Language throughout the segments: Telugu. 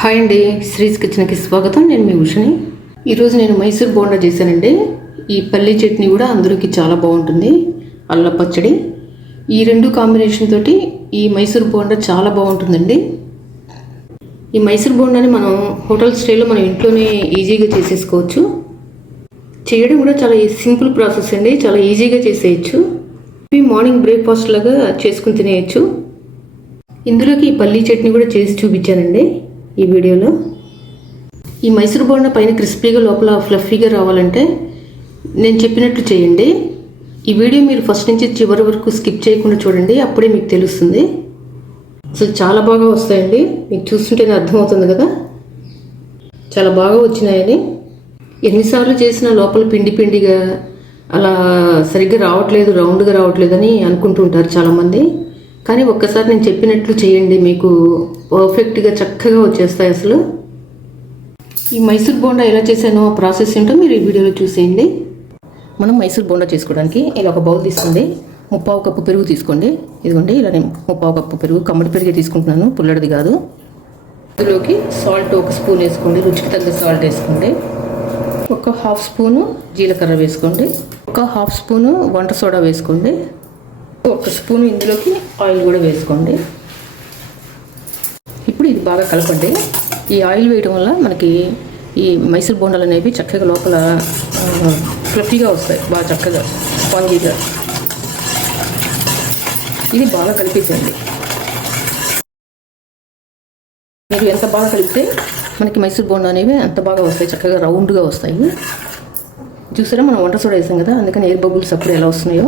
హాయ్ అండి శ్రీస్ కిచెన్కి స్వాగతం. నేను మీ ఉషని. ఈరోజు నేను మైసూర్ బోండా చేశానండి. ఈ పల్లి చట్నీ కూడా అందరికి చాలా బాగుంటుంది. అల్ల పచ్చడి. ఈ రెండు కాంబినేషన్ తోటి ఈ మైసూర్ బోండా చాలా బాగుంటుందండి. ఈ మైసూర్ బోండాని మనం హోటల్ స్టైల్లో మనం ఇంట్లోనే ఈజీగా చేసేసుకోవచ్చు. చేయడం కూడా చాలా సింపుల్ ప్రాసెస్ అండి. చాలా ఈజీగా చేసేయచ్చు. ఇవి మార్నింగ్ బ్రేక్ఫాస్ట్ లాగా చేసుకుని తినేయచ్చు. ఇందులోకి ఈ పల్లీ చట్నీ కూడా చేసి చూపించానండి. ఈ వీడియోలో. ఈ మైసూర్ బోండా పైన క్రిస్పీగా లోపల ఫ్లఫీగా రావాలంటే నేను చెప్పినట్లు చేయండి. ఈ వీడియో మీరు ఫస్ట్ నుంచి చివరి వరకు స్కిప్ చేయకుండా చూడండి అప్పుడే మీకు తెలుస్తుంది. అసలు చాలా బాగా వస్తాయండి. మీకు చూస్తుంటేనే అర్థమవుతుంది కదా. చాలా బాగా వచ్చినాయని. ఎన్నిసార్లు చేసినా లోపల పిండి పిండిగా అలా సరిగ్గా రావట్లేదు రౌండ్గా రావట్లేదని అనుకుంటూ ఉంటారు చాలామంది. కానీ ఒక్కసారి నేను చెప్పినట్లు చేయండి మీకు పర్ఫెక్ట్గా చక్కగా వచ్చేస్తాయి అసలు. ఈ మైసూర్ బోండా ఎలా చేశానో ఆ ప్రాసెస్ ఏంటో మీరు ఈ వీడియోలో చూసేయండి. మనం మైసూర్ బోండా చేసుకోవడానికి ఇలా ఒక బౌల్ తీసుకోండి ముప్పావు కప్పు పెరుగు తీసుకోండి. ఇదిగోండి ఇలా నేను ముప్పావు కప్పు పెరుగు కమ్మడి పెరిగే తీసుకుంటున్నాను పుల్లడిది కాదు. ఇందులోకి సాల్ట్ ఒక స్పూన్ వేసుకోండి రుచికి తగ్గ సాల్ట్ వేసుకోండి. ఒక హాఫ్ స్పూను జీలకర్ర వేసుకోండి. ఒక హాఫ్ స్పూను వంట సోడా వేసుకోండి. ఒక స్పూన్ ఇందులోకి ఆయిల్ కూడా వేసుకోండి. బాగా కలపండి. ఈ ఆయిల్ వేయడం వల్ల మనకి ఈ మైసూర్ బోండాలు అనేవి చక్కగా లోపల ఫ్లఫీగా వస్తాయి. బాగా చక్కగా స్పాంజీగా. ఇది బాగా కలిపించండి మీరు ఎంత బాగా కలిపితే మనకి మైసూర్ బోండా అనేవి అంత బాగా వస్తాయి. చక్కగా రౌండ్గా వస్తాయి. చూసారా మనం వంట సోడా వేసాం కదా అందుకని ఎయిర్ బబుల్స్ అప్పుడు ఎలా వస్తున్నాయో.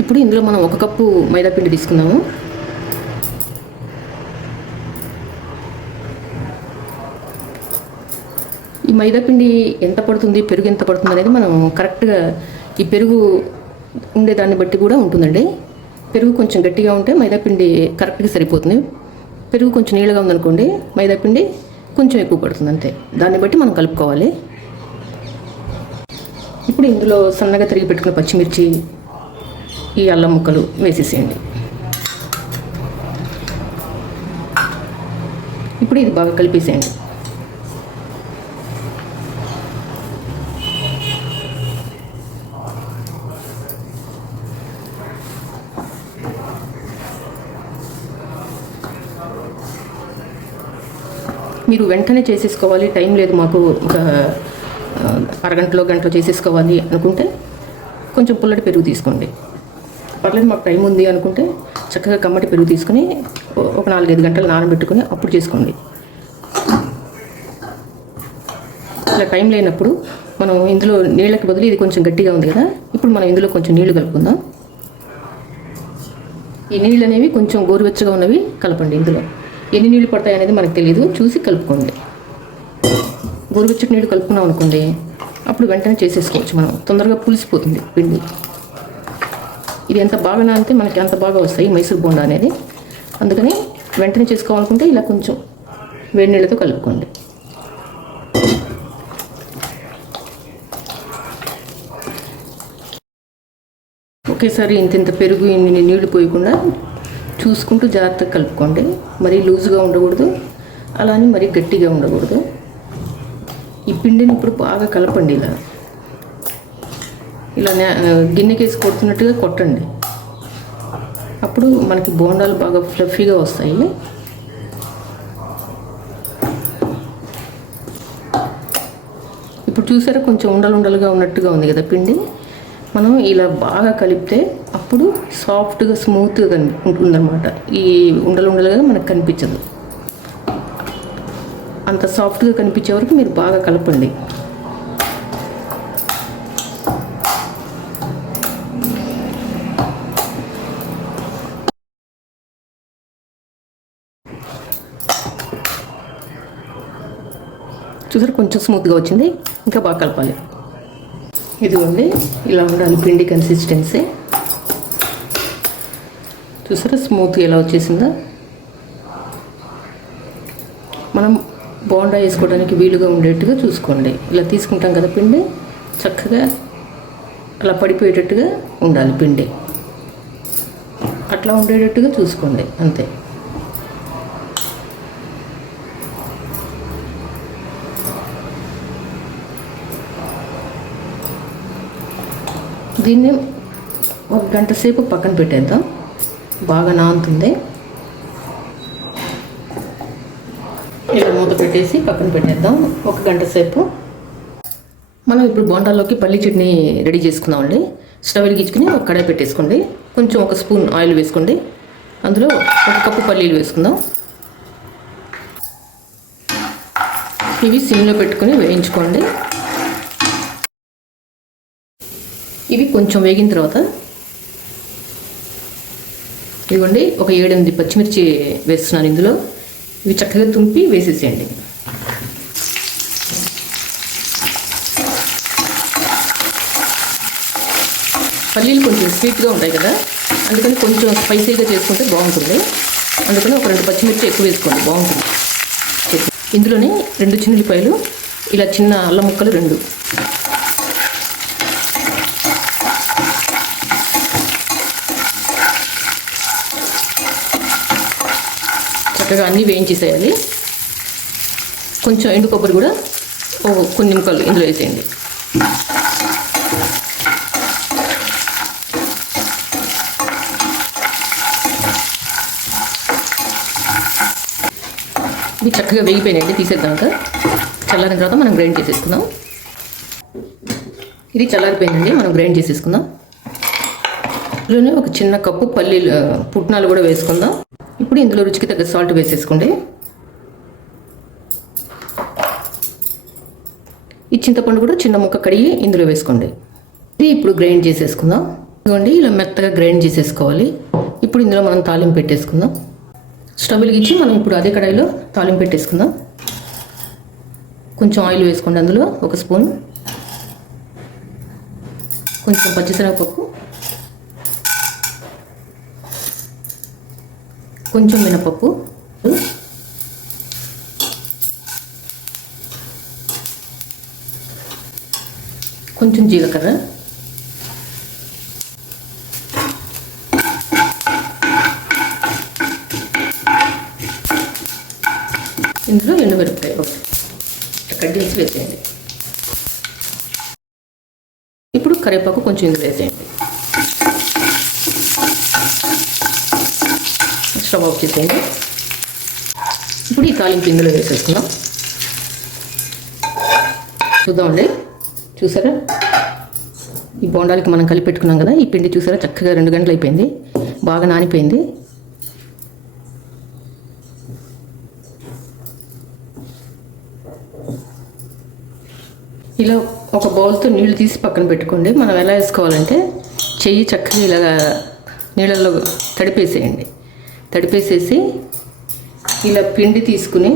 ఇప్పుడు ఇందులో మనం ఒక కప్పు మైదాపిండి తీసుకుందాము. ఈ మైదాపిండి ఎంత పడుతుంది పెరుగు ఎంత పడుతుంది అనేది మనం కరెక్ట్గా ఈ పెరుగు ఉండే దాన్ని బట్టి కూడా ఉంటుందండి. పెరుగు కొంచెం గట్టిగా ఉంటే మైదాపిండి కరెక్ట్గా సరిపోతుంది. పెరుగు కొంచెం నీళ్ళగా ఉందనుకోండి మైదాపిండి కొంచెం ఎక్కువ పడుతుంది అంతే. దాన్ని బట్టి మనం కలుపుకోవాలి. ఇప్పుడు ఇందులో సన్నగా తిరిగి పెట్టుకున్న పచ్చిమిర్చి ఈ అల్లం ముక్కలు వేసేసేయండి. ఇప్పుడు ఇది బాగా కలిపేసేయండి. మీరు వెంటనే చేసేసుకోవాలి టైం లేదు మాకు ఒక అరగంటలో గంటలో చేసేసుకోవాలి అనుకుంటే కొంచెం పుల్లటి పెరుగు తీసుకోండి. పర్లేదు మాకు టైం ఉంది అనుకుంటే చక్కగా కమ్మటి పెరుగు తీసుకుని ఒక నాలుగైదు గంటలు నానబెట్టుకుని అప్పుడు చేసుకోండి. ఇలా టైం లేనప్పుడు మనం ఇందులో నీళ్ళకి బదులు ఇది కొంచెం గట్టిగా ఉంది కదా ఇప్పుడు మనం ఇందులో కొంచెం నీళ్ళు కలుపుకుందాం. ఈ నీళ్ళు అనేవి కొంచెం గోరువెచ్చగా ఉన్నవి కలపండి ఇందులో. ఎన్ని నీళ్ళు పడతాయి అనేది మనకు తెలియదు చూసి కలుపుకోండి. గోరువెచ్చటి నీళ్ళు కలుపుకున్నాం అనుకోండి అప్పుడు వెంటనే చేసేసుకోవచ్చు మనం తొందరగా పులిసిపోతుంది పిండి. ఇది ఎంత బాగా నానితే మనకి అంత బాగా వస్తాయి మైసూర్ బోండా అనేది. అందుకని వెంటనే చేసుకోవాలనుకుంటే ఇలా కొంచెం వేడి నీళ్ళతో కలుపుకోండి. ఒకేసారి ఇంత ఇంత పెరుగు ఇన్ని నీళ్ళు పోయకుండా చూసుకుంటూ జాగ్రత్తగా కలుపుకోండి. మరీ లూజుగా ఉండకూడదు. అలానే మరీ గట్టిగా ఉండకూడదు. ఈ పిండిని ఇప్పుడు బాగా కలపండి ఇలా. ఇలా నే- గిన్నెకేసి కొడుతున్నట్టుగా కొట్టండి. అప్పుడు మనకి బోండాలు బాగా ఫ్లఫీగా వస్తాయి. ఇప్పుడు చూసారా కొంచెం ఉండలు ఉండలుగా ఉన్నట్టుగా ఉంది కదా పిండి. మనం ఇలా బాగా కలిపితే అప్పుడు సాఫ్ట్గా స్మూత్గా కనిపి ఉంటుందన్నమాట ఈ ఉండలు ఉండలుగా మనకు కనిపించదు. అంత సాఫ్ట్గా కనిపించే వరకు మీరు బాగా కలపండి. చూసారు? కొంచెం స్మూత్గా వచ్చింది. ఇంకా బాగా కలపాలి. ఇదిగోండి ఇలా ఉండాలి పిండి కన్సిస్టెన్సీ చూసారా? స్మూత్గా ఎలా వచ్చేసిందో? మనం బోండా వేసుకోవడానికి వీలుగా ఉండేట్టుగా చూసుకోండి. ఇలా తీసుకుంటాం కదా పిండి? చక్కగా అలా పడిపోయేటట్టుగా ఉండాలి పిండి. అట్లా ఉండేటట్టుగా చూసుకోండి. అంతే. దీన్ని ఒక గంట సేపు పక్కన పెట్టేద్దాం. బాగా నానుతుంది. ఇలా మూత పెట్టేసి పక్కన పెట్టేద్దాం. ఒక గంట సేపు. మనం ఇప్పుడు బోండాల్లోకి పల్లి చట్నీ రెడీ చేసుకుందామండి. స్టవ్ వెలిగించుకుని ఒక కడాయి పెట్టేసుకోండి. కొంచెం ఒక స్పూన్ ఆయిల్ వేసుకోండి. అందులో ఒక కప్పు పల్లీలు వేసుకుందాం. ఇవి సిమ్లో పెట్టుకుని వేయించుకోండి. ఇవి కొంచెం వేగిన తర్వాత ఇదిగోండి ఒక ఏడెనిమిది పచ్చిమిర్చి వేస్తున్నాను ఇందులో. ఇవి చక్కగా తుంపి వేసేసేయండి. పల్లీలు కొంచెం స్వీట్గా ఉంటాయి కదా అందుకని కొంచెం స్పైసీగా చేసుకుంటే బాగుంటుంది. అందుకని ఒక రెండు పచ్చిమిర్చి ఎక్కువ వేసుకోండి బాగుంటుంది. ఇందులోనే రెండు చిన్నులపాయలు ఇలా చిన్న అల్లం ముక్కలు రెండు. చక్కగా అన్నీ వేయించేసేయాలి. కొంచెం ఎండు కొబ్బరి కూడా ఓ కొన్ని ముక్కలు ఇందులో వేసేయండి. ఇవి చక్కగా వేగిపోయినాయండి తీసేద్దాక చల్లారిన తర్వాత మనం గ్రైండ్ చేసేసుకుందాం. ఇది చల్లారిపోయిందండి మనం గ్రైండ్ చేసేసుకుందాం. ఇందులోనే ఒక చిన్న కప్పు పల్లీలు పుట్నాలు కూడా వేసుకుందాం. ఇప్పుడు ఇందులో రుచికి తగ్గ సాల్ట్ వేసేసుకోండి. ఈ చింతపండు కూడా చిన్న ముక్క కడిగి ఇందులో వేసుకోండి. ఇది ఇప్పుడు గ్రైండ్ చేసేసుకుందాం. ఇదిగోండి ఇలా మెత్తగా గ్రైండ్ చేసేసుకోవాలి. ఇప్పుడు ఇందులో మనం తాలింపు పెట్టేసుకుందాం. స్టవ్ వెలిగించి మనం ఇప్పుడు అదే కడాయిలో తాలింపు పెట్టేసుకుందాం. కొంచెం ఆయిల్ వేసుకోండి అందులో ఒక స్పూన్. కొంచెం పచ్చిశనగపప్పు. కొంచెం మినపప్పు. కొంచెం జీలకర్ర. ఇందులో ఎండుమిరపకాయ. ఒకటి కట్ చేసి వేసేయండి. ఇప్పుడు కరివేపాకు కొంచెం ఇందులో వేసేయండి. స్టవ్ ఆఫ్ చేసేయండి. ఇప్పుడు ఈ తాలింపు ఇందులో వేసేసుకుందాం. చూద్దామండి. చూసారా? ఈ బోండాలకి మనం కలిపి పెట్టుకున్నాం కదా ఈ పిండి చూసారా? చక్కగా రెండు గంటలు అయిపోయింది. బాగా నానిపోయింది. ఇలా ఒక బౌల్తో నీళ్ళు తీసి పక్కన పెట్టుకోండి. మనం ఎలా వేసుకోవాలంటే చెయ్యి చక్కగా ఇలాగా నీళ్ళల్లో తడిపేసేయండి. తడిపేసేసి ఇలా పిండి తీసుకుని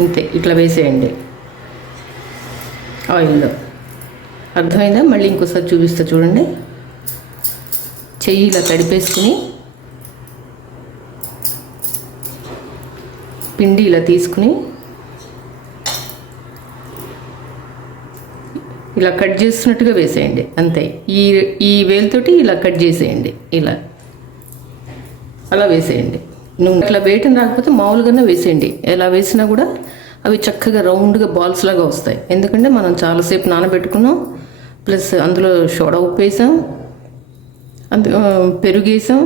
అంతే ఇట్లా వేసేయండి. ఆయిల్లో అర్థమైందా? మళ్ళీ ఇంకోసారి చూపిస్తా చూడండి. చెయ్యి ఇలా తడిపేసుకుని పిండి ఇలా తీసుకుని ఇలా కట్ చేస్తున్నట్టుగా వేసేయండి అంతే. ఈ ఈ వేలుతోటి ఇలా కట్ చేసేయండి ఇలా. అలా వేసేయండి. నువ్వు అట్లా వేయటం రాకపోతే మామూలుగానే వేసేయండి. ఎలా వేసినా కూడా అవి చక్కగా రౌండ్గా బాల్స్ లాగా వస్తాయి. ఎందుకంటే మనం చాలాసేపు నానబెట్టుకున్నాం ప్లస్ అందులో సోడా ఉప్పు వేసాం అందు పెరుగేసాం పెరుగు వేసాం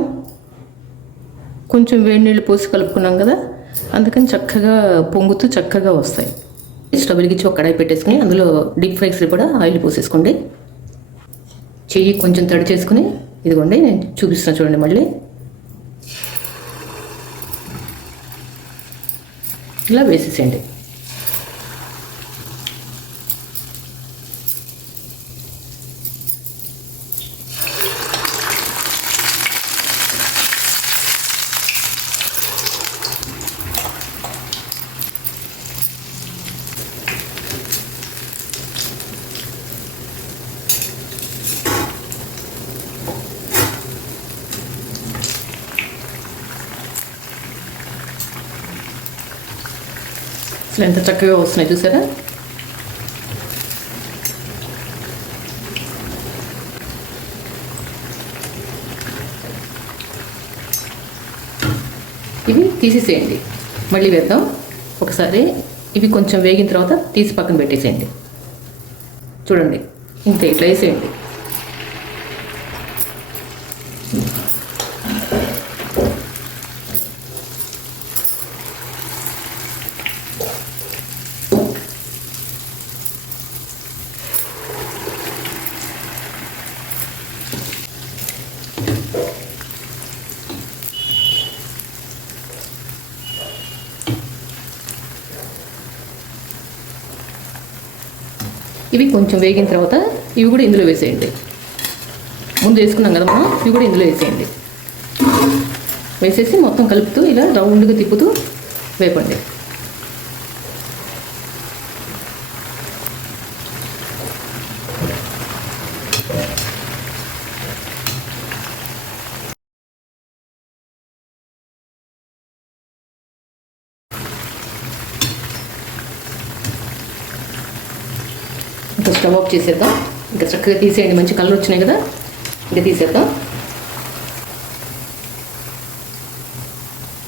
కొంచెం వేడి నీళ్ళు పోసి కలుపుకున్నాం కదా అందుకని చక్కగా పొంగుతూ చక్కగా వస్తాయి. స్టవ్ వెలిగించి ఒక కడాయి పెట్టేసుకుని అందులో డీప్ ఫ్రైస్ కూడా ఆయిల్ పోసేసుకోండి. చెయ్యి కొంచెం తడి చేసుకుని ఇదిగోండి నేను చూపిస్తాను చూడండి మళ్ళీ. ఇలా వేసేసేయండి. అసలు ఎంత చక్కగా వస్తున్నాయి చూసారా ఇవి తీసేసేయండి. మళ్ళీ వేద్దాం. ఒకసారి ఇవి కొంచెం వేగిన తర్వాత తీసి పక్కన పెట్టేసేయండి. చూడండి. ఇంతే ఇట్లా వేసేయండి. ఇవి కొంచెం వేగిన తర్వాత ఇవి కూడా ఇందులో వేసేయండి. ముందు వేసుకున్నాం కదా మనం ఇవి కూడా ఇందులో వేసేయండి. వేసేసి మొత్తం కలుపుతూ ఇలా రౌండ్గా తిప్పుతూ వేపండి. ఇంకా స్టవ్ ఆఫ్ చేసేద్దాం. ఇంకా చక్కగా తీసేయండి మంచి కలర్ వచ్చినాయి కదా? ఇంకా తీసేద్దాం.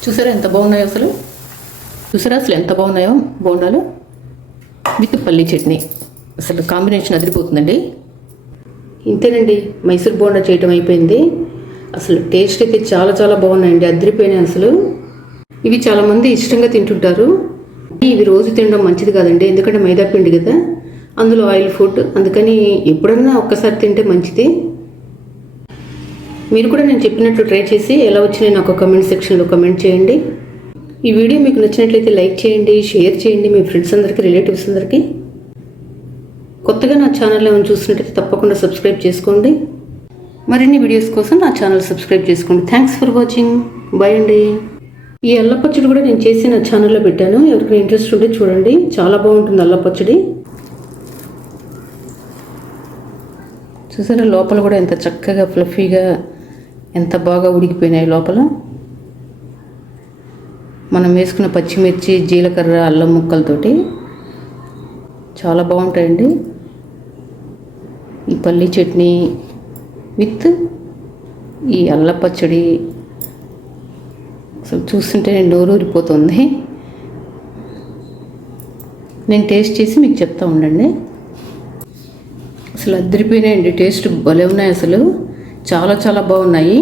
చూసారా ఎంత బాగున్నాయో అసలు? చూసారా అసలు ఎంత బాగున్నాయో బోండాలు? విత్ పల్లీ చట్నీ. అసలు కాంబినేషన్ అదిరిపోతుందండి. ఇంతేనండి మైసూర్ బోండా చేయటం అయిపోయింది. అసలు టేస్ట్ అయితే చాలా చాలా బాగున్నాయండి అదిరిపోయినాయి అసలు. ఇవి చాలామంది ఇష్టంగా తింటుంటారు. ఇవి రోజు తినడం మంచిది కాదండి ఎందుకంటే మైదా పిండి కదా. అందులో ఆయిల్ ఫుడ్. అందుకని ఎప్పుడన్నా ఒక్కసారి తింటే మంచిది. మీరు కూడా నేను చెప్పినట్లు ట్రై చేసి ఎలా వచ్చినాయి నాకు కమెంట్ సెక్షన్లో కమెంట్ చేయండి. ఈ వీడియో మీకు నచ్చినట్లయితే లైక్ చేయండి షేర్ చేయండి మీ ఫ్రెండ్స్ అందరికీ రిలేటివ్స్ అందరికీ. కొత్తగా నా ఛానల్ ఏమైనా చూసినట్లయితే తప్పకుండా సబ్స్క్రైబ్ చేసుకోండి. మరిన్ని వీడియోస్ కోసం నా ఛానల్ సబ్స్క్రైబ్ చేసుకోండి. థ్యాంక్స్ ఫర్ వాచింగ్ బాయ్ అండి. ఈ అల్లపచ్చడి కూడా నేను చేసి నా ఛానల్లో పెట్టాను. ఎవరికైనా ఇంట్రెస్ట్ ఉంటే చూడండి. చాలా బాగుంటుంది అల్లపచ్చడి. చూసారా లోపల కూడా ఎంత చక్కగా ఫ్లఫీగా ఎంత బాగా ఉడికిపోయినాయి లోపల. మనం వేసుకున్న పచ్చిమిర్చి జీలకర్ర అల్లం ముక్కలతోటి చాలా బాగుంటాయండి. ఈ పల్లి చట్నీ విత్ ఈ అల్ల పచ్చడి. అసలు చూస్తుంటే నేను నోరూరిపోతుంది నేను టేస్ట్ చేసి మీకు చెప్తా ఉండండి. అసలు అద్దరిపోయినాయండి టేస్ట్ భలే ఉన్నాయి అసలు. చాలా చాలా బాగున్నాయి.